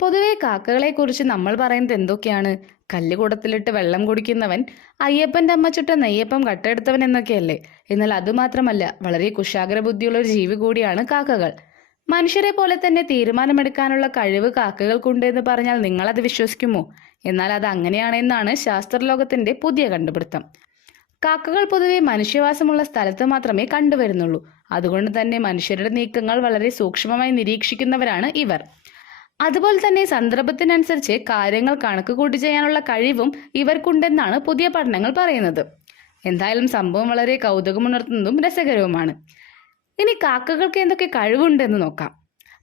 പൊതുവെ കാക്കകളെക്കുറിച്ച് നമ്മൾ പറയുന്നത് എന്തൊക്കെയാണ്? കല്ലുകുടത്തിലിട്ട് വെള്ളം കുടിക്കുന്നവൻ, അയ്യപ്പന്റെ അമ്മ ചുട്ട നെയ്യപ്പം കട്ടെടുത്തവൻ എന്നൊക്കെയല്ലേ. എന്നാൽ അതുമാത്രമല്ല, വളരെ കുശാഗ്ര ബുദ്ധിയുള്ള ഒരു ജീവി കൂടിയാണ് കാക്കകൾ. മനുഷ്യരെ പോലെ തന്നെ തീരുമാനമെടുക്കാനുള്ള കഴിവ് കാക്കകൾക്കുണ്ട് എന്ന് പറഞ്ഞാൽ നിങ്ങളത് വിശ്വസിക്കുമോ? എന്നാൽ അത് അങ്ങനെയാണെന്നാണ് ശാസ്ത്രലോകത്തിന്റെ പുതിയ കണ്ടുപിടുത്തം. കാക്കകൾ പൊതുവെ മനുഷ്യവാസമുള്ള സ്ഥലത്ത് മാത്രമേ കണ്ടുവരുന്നുള്ളൂ. അതുകൊണ്ട് തന്നെ മനുഷ്യരുടെ നീക്കങ്ങൾ വളരെ സൂക്ഷ്മമായി നിരീക്ഷിക്കുന്നവരാണ് ഇവർ. അതുപോലെ തന്നെ സന്ദർഭത്തിനനുസരിച്ച് കാര്യങ്ങൾ കണക്ക് കൂട്ടി ചെയ്യാനുള്ള കഴിവും ഇവർക്കുണ്ടെന്നാണ് പുതിയ പഠനങ്ങൾ പറയുന്നത്. എന്തായാലും സംഭവം വളരെ കൗതുകമുണർത്തുന്നതും രസകരവുമാണ്. ഇനി കാക്കകൾക്ക് എന്തൊക്കെ കഴിവുണ്ടെന്ന് നോക്കാം.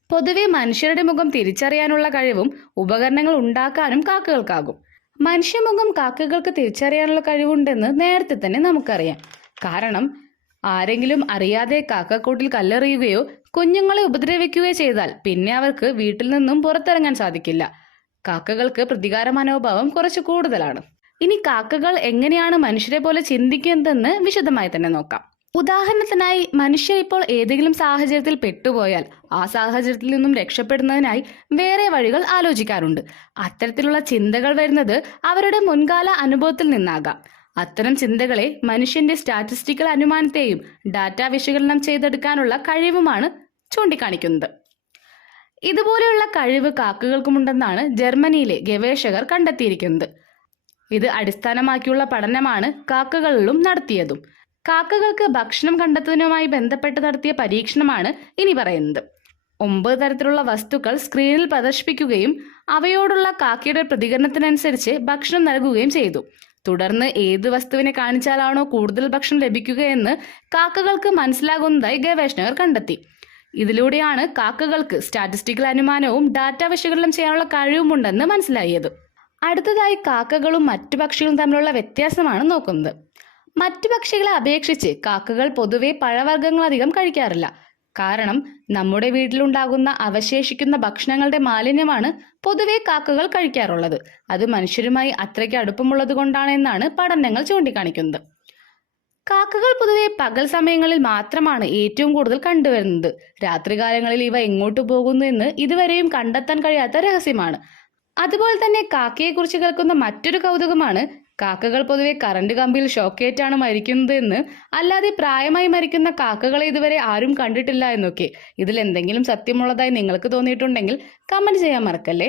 പൊതുവെ മനുഷ്യരുടെ മുഖം തിരിച്ചറിയാനുള്ള കഴിവും ഉപകരണങ്ങൾ ഉണ്ടാക്കാനും കാക്കകൾക്കാകും. മനുഷ്യമുഖം കാക്കകൾക്ക് തിരിച്ചറിയാനുള്ള കഴിവുണ്ടെന്ന് നേരത്തെ തന്നെ നമുക്കറിയാം. കാരണം ആരെങ്കിലും അറിയാതെ കാക്കക്കൂട്ടിൽ കല്ലെറിയുകയോ കുഞ്ഞുങ്ങളെ ഉപദ്രവിക്കുകയോ ചെയ്താൽ പിന്നെ അവർക്ക് വീട്ടിൽ നിന്നും പുറത്തിറങ്ങാൻ സാധിക്കില്ല. കാക്കകൾക്ക് പ്രതികാര മനോഭാവം കുറച്ച് കൂടുതലാണ്. ഇനി കാക്കകൾ എങ്ങനെയാണ് മനുഷ്യരെ പോലെ ചിന്തിക്കുന്നതെന്ന് വിശദമായി തന്നെ നോക്കാം. ഉദാഹരണത്തിനായി മനുഷ്യർ ഇപ്പോൾ ഏതെങ്കിലും സാഹചര്യത്തിൽ പെട്ടുപോയാൽ ആ സാഹചര്യത്തിൽ നിന്നും രക്ഷപ്പെടുന്നതിനായി വേറെ വഴികൾ ആലോചിക്കാറുണ്ട്. അത്തരത്തിലുള്ള ചിന്തകൾ വരുന്നത് അവരുടെ മുൻകാല അനുഭവത്തിൽ നിന്നാകാം. അത്തരം ചിന്തകളെ മനുഷ്യന്റെ സ്റ്റാറ്റിസ്റ്റിക്കൽ അനുമാനത്തെയും ഡാറ്റ വിശകലനം ചെയ്തെടുക്കാനുള്ള കഴിവുമാണ് ചൂണ്ടിക്കാണിക്കുന്നത്. ഇതുപോലെയുള്ള കഴിവ് കാക്കകൾക്കുമുണ്ടെന്നാണ് ജർമ്മനിയിലെ ഗവേഷകർ കണ്ടെത്തിയിരിക്കുന്നത്. ഇത് അടിസ്ഥാനമാക്കിയുള്ള പഠനമാണ് കാക്കകളിലും നടത്തിയതും. കാക്കകൾക്ക് ഭക്ഷണം കണ്ടെത്തുന്നതുമായി ബന്ധപ്പെട്ട് നടത്തിയ പരീക്ഷണമാണ് ഇനി പറയുന്നത്. 9 തരത്തിലുള്ള വസ്തുക്കൾ സ്ക്രീനിൽ പ്രദർശിപ്പിക്കുകയും അവയോടുള്ള കാക്കയുടെ പ്രതികരണത്തിനനുസരിച്ച് ഭക്ഷണം നൽകുകയും ചെയ്തു. തുടർന്ന് ഏത് വസ്തുവിനെ കാണിച്ചാലാണോ കൂടുതൽ ഭക്ഷണം ലഭിക്കുകയെന്ന് കാക്കകൾക്ക് മനസ്സിലാകുന്നതായി ഗവേഷകർ കണ്ടെത്തി. ഇതിലൂടെയാണ് കാക്കകൾക്ക് സ്റ്റാറ്റിസ്റ്റിക്കൽ അനുമാനവും ഡാറ്റ വിശകലനം ചെയ്യാനുള്ള കഴിവുമുണ്ടെന്ന് മനസ്സിലായത്. അടുത്തതായി കാക്കകളും മറ്റു പക്ഷികളും തമ്മിലുള്ള വ്യത്യാസമാണ് നോക്കുന്നത്. മറ്റു പക്ഷികളെ അപേക്ഷിച്ച് കാക്കകൾ പൊതുവെ പഴവർഗ്ഗങ്ങൾ അധികം കഴിക്കാറില്ല. കാരണം നമ്മുടെ വീട്ടിലുണ്ടാകുന്ന അവശേഷിക്കുന്ന ഭക്ഷണങ്ങളുടെ മാലിന്യമാണ് പൊതുവെ കാക്കകൾ കഴിക്കാറുള്ളത്. അത് മനുഷ്യരുമായി അത്രയ്ക്ക് അടുപ്പമുള്ളത് കൊണ്ടാണെന്നാണ് പഠനങ്ങൾ ചൂണ്ടിക്കാണിക്കുന്നത്. കാക്കകൾ പൊതുവെ പകൽ സമയങ്ങളിൽ മാത്രമാണ് ഏറ്റവും കൂടുതൽ കണ്ടുവരുന്നത്. രാത്രികാലങ്ങളിൽ ഇവ എങ്ങോട്ട് പോകുന്നു എന്ന് ഇതുവരെയും കണ്ടെത്താൻ കഴിയാത്ത രഹസ്യമാണ്. അതുപോലെ തന്നെ കാക്കയെക്കുറിച്ച് കേൾക്കുന്ന മറ്റൊരു കൗതുകമാണ് കാക്കകൾ പൊതുവെ കറണ്ട് കമ്പിയിൽ ഷോക്കേറ്റാണ് മരിക്കുന്നത് എന്ന്. അല്ലാതെ പ്രായമായി മരിക്കുന്ന കാക്കകളെ ഇതുവരെ ആരും കണ്ടിട്ടില്ല എന്നൊക്കെ. ഇതിൽ എന്തെങ്കിലും സത്യമുള്ളതായി നിങ്ങൾക്ക് തോന്നിയിട്ടുണ്ടെങ്കിൽ കമന്റ് ചെയ്യാൻ മറക്കല്ലേ.